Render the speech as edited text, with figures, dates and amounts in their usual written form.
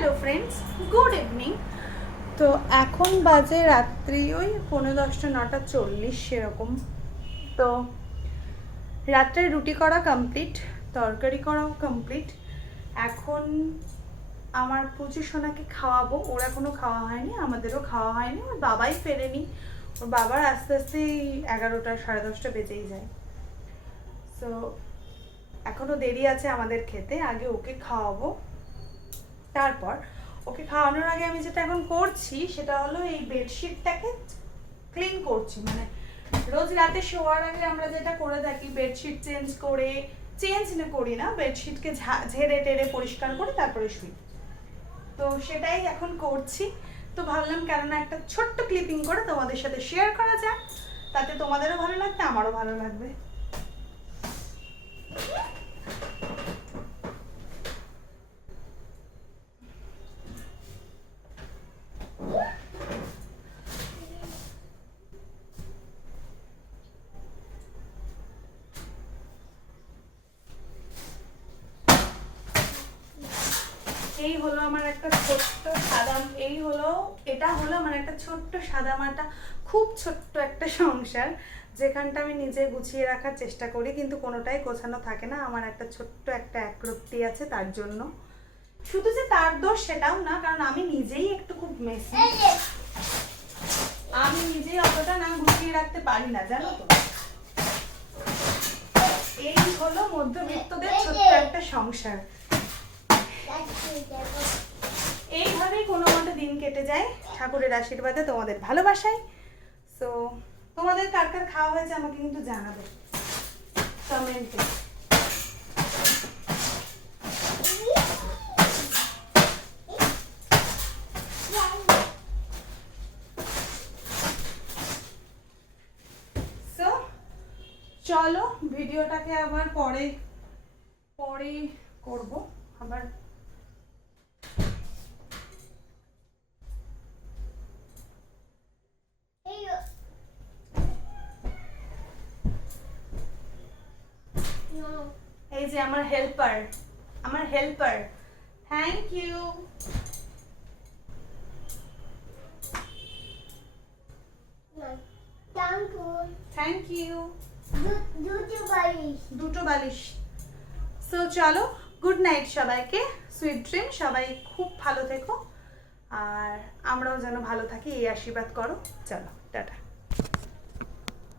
Hello friends, good evening. তো এখন বাজে রাত্রি ওই 10:30 9:40 সেরকম। তো রাত্রে রুটি করা কমপ্লিট, তরকারি করাও কমপ্লিট। এখন আমার পুচু সোনাকে খাওয়াবো, ওর এখনও খাওয়া হয়নি, আমাদেরও খাওয়া হয়নি। ওর বাবাই ফেরেনি, ওর বাবার আস্তে আস্তে 11টা 10:30 বেজেই যায়। সো এখনও দেরি আছে আমাদের খেতে, আগে ওকে খাওয়াবো। তারপর ওকে খাওয়ানোর আগে আমি যেটা এখন করছি সেটা হলো এই বেডশিটটাকে ক্লিন করছি। মানে রোজ রাতে শোয়ার আগে আমরা যেটা করে থাকি, বেডশিট চেঞ্জ করি না, বেডশিটকে ঝেড়ে টেড়ে পরিষ্কার করে তারপরে শুই। তো সেটাই এখন করছি। তো ভাবলাম কেননা একটা ছোট্ট ক্লিপিং করে তোমাদের সাথে শেয়ার করা যাক, তাতে তোমাদেরও ভালো লাগবে, আমারও ভালো লাগবে। এই হলো আমার একটা ছোট্ট এটা হলো আমার একটা ছোট্ট সাদামাটা খুব ছোট্ট একটা সংসার, যেখানটা আমি নিজে গুছিয়ে রাখার চেষ্টা করি, কিন্তু কোনোটাই গোছানো থাকে না। আমার একটা ছোট্ট একটা একরত্তি আছে, তার জন্য। শুধু যে তার দোষ সেটাও না, কারণ আমি নিজেই একটু খুব মেসি, আমি নিজেই অতটা না গুছিয়ে রাখতে পারি না, জানো তো। এই হলো মধ্যবিত্তদের ছোট্ট একটা সংসার। এইভাবেই কোনো মতে দিন কেটে যায়, ঠাকুরের আশীর্বাদে, তোমাদের ভালোবাসায়। সো তোমাদের কার কার খাওয়া হয়েছে আমাকে কিন্তু জানাবে কমেন্টে। সো চলো ভিডিওটাকে আবার পরে করব আবার। এই যে আমার helper, thank you. Thank you. দুটো বালিশ। সো চলো, গুড নাইট সবাইকে, সুইট ড্রিম। সবাই খুব ভালো থেকো, আর আমরাও যেন ভালো থাকি এই আশীর্বাদ করো। চলো টাটা।